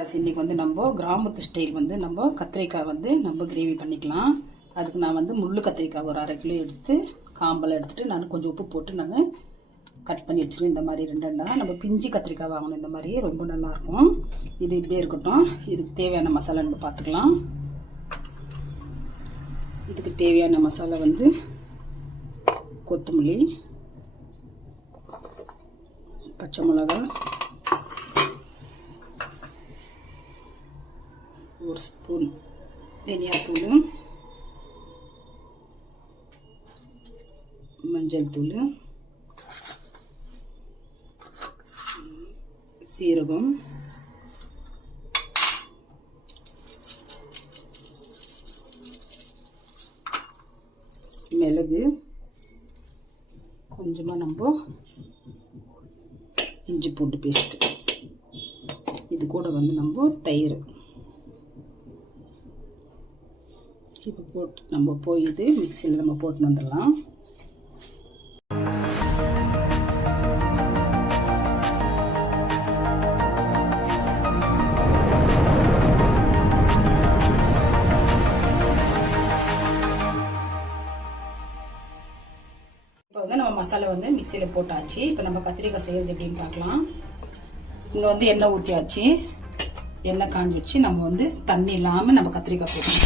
இன்றைக்கி வந்து நம்ம கிராமத்து ஸ்டைல் வந்து நம்ம கத்திரிக்காய் வந்து நம்ம கிரேவி பண்ணிக்கலாம். அதுக்கு நான் வந்து முள் கத்திரிக்காய் ஒரு 1/2 கிலோ எடுத்து காம்பெல்லாம் எடுத்துகிட்டு நான் கொஞ்சம் உப்பு போட்டு நான் கட் பண்ணி வச்சுருக்கேன். இந்த மாதிரி 2 நம்ம பிஞ்சு கத்திரிக்காய் வாங்கணும். இந்த மாதிரி ரொம்ப நல்லாயிருக்கும். இது இப்படியே இருக்கட்டும். இதுக்கு தேவையான மசாலா நம்ம பார்த்துக்கலாம். இதுக்கு தேவையான மசாலா வந்து கொத்தமல்லி, பச்சை மிளகா, 1 ஸ்பூன் தனியாத்தூள், மஞ்சள் தூள், சீரகம், மிளகு, கொஞ்சமாக நம்ம இஞ்சி பூண்டு பேஸ்ட்டு, இது கூட வந்து நம்ம தயிர் இப்போ போட்டு நம்ம போய் இது மிக்சியில் நம்ம போட்டு வந்துடலாம். இப்போ வந்து நம்ம மசாலா வந்து மிக்சியில் போட்டாச்சு. இப்போ நம்ம கத்திரிக்காய் செய்கிறது எப்படின்னு பார்க்கலாம். இங்கே வந்து எண்ணெய் ஊற்றியாச்சு. எண்ணெய் காஞ்சி வச்சு நம்ம வந்து தண்ணி இல்லாமல் நம்ம கத்திரிக்காய் போட்டோம்.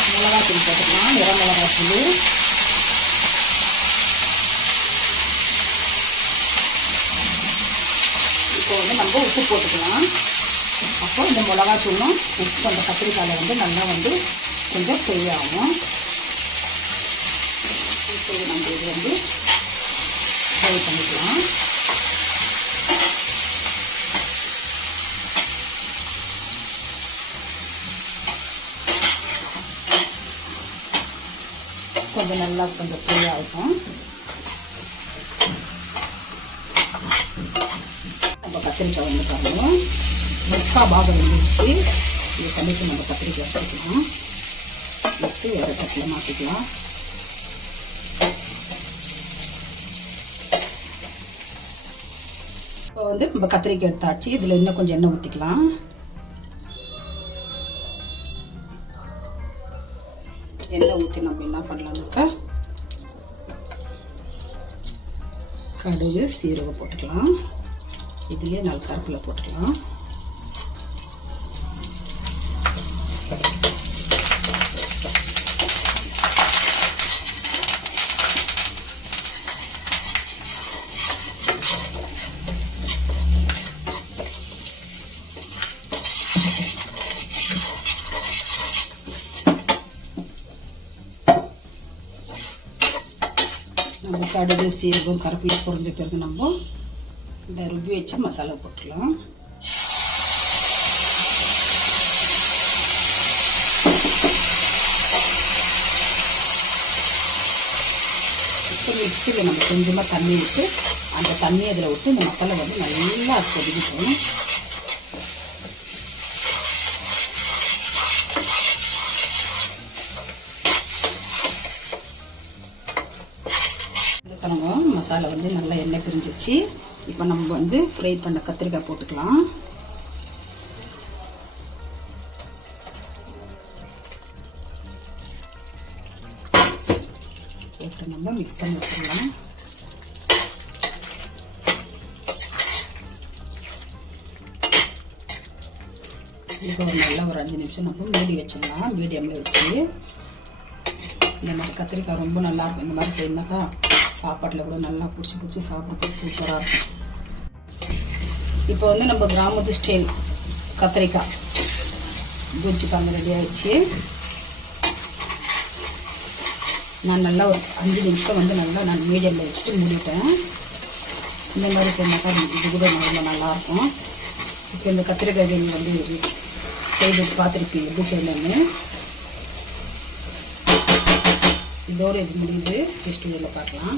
நம்ம மிளகாத்தூள் போட்டுக்கலாம். நிறம் மிளகாத்தூள், இப்போ வந்து நம்ம உப்பு போட்டுக்கலாம். அப்போ இந்த மிளகாத்தூளும் உப்பு அந்த கத்திரிக்காயில் வந்து நல்லா வந்து கொஞ்சம் ஃப்ரை ஆகும். இப்போ நம்ம இது வந்து ஃப்ரை பண்ணிக்கலாம். கொஞ்சம் நல்லா கொஞ்சம் ஃப்ரை ஆகும். நம்ம கத்திரிக்காய் வந்து பாருங்கள் 3/4 பாகம் வந்துடுச்சு. இது பண்ணிட்டு நம்ம கத்திரிக்காய் எடுத்துக்கலாம். எடுத்து வேறு தட்டில் மாற்றிக்கலாம். இப்போ வந்து நம்ம கத்திரிக்காய் எடுத்தாச்சு. இதில் இன்னும் கொஞ்சம் எண்ணெய் ஊற்றிக்கலாம். எண்ணெய் ஊற்றி நம்ம என்ன பண்ணலாம்னாக்கா கடுகு, சீரகம் போட்டுக்கலாம். இதுலேயே 4 கருவேப்பிலை போட்டுக்கலாம். நம்ம கடுகு, சீரகம், கருவேப்பிலை பொரிஞ்ச பிறகு நம்ம இந்த ருப்பி வச்சு மசாலா போட்டுக்கலாம். இப்போ மிக்சியில் நம்ம கொஞ்சமாக தண்ணி விட்டு அந்த தண்ணியை அதில் விட்டு இந்த மசாலா வந்து நல்லா கொதிக்கணும். மசாலா வந்து நல்லா எண்ணெய் பிரிஞ்சிச்சு. இப்போ நம்ம வந்து ஃப்ரை பண்ண கத்திரிக்காய் போட்டுக்கலாம். போட்டு நம்ம மிக்ஸ் பண்ணி வச்சுக்கலாம். இப்போ நல்லா ஒரு 5 நிமிஷம் நம்ம மூடி வச்சிடலாம். மீடியமில் வச்சு இந்த மாதிரி கத்திரிக்காய் ரொம்ப நல்லாயிருக்கும். இந்த மாதிரி செய்யணுனாக்கா சாப்பாட்டில் கூட நல்லா பிடிச்சி சாப்பிட்றதுக்கு சூப்பராக இருக்கும். இப்போ வந்து நம்ம கிராமத்து ஸ்டைல் கத்திரிக்காய் குஜ்ஜி பண்ண ரெடி ஆகிடுச்சு. நான் நல்லா ஒரு 5 நிமிஷம் வந்து நல்லா நான் மீடியமில் வச்சுட்டு மூடிட்டேன். இந்த மாதிரி செய்யணாக்கா இது கூட ரொம்ப நல்லாயிருக்கும். இப்போ இந்த கத்திரிக்காய் வந்து செய்து பார்த்துருப்பீங்க எப்படி செய்யணும்னு. இதோடு இது முடியுது. நெக்ஸ்ட் வீடியோவில் பார்க்கலாம்.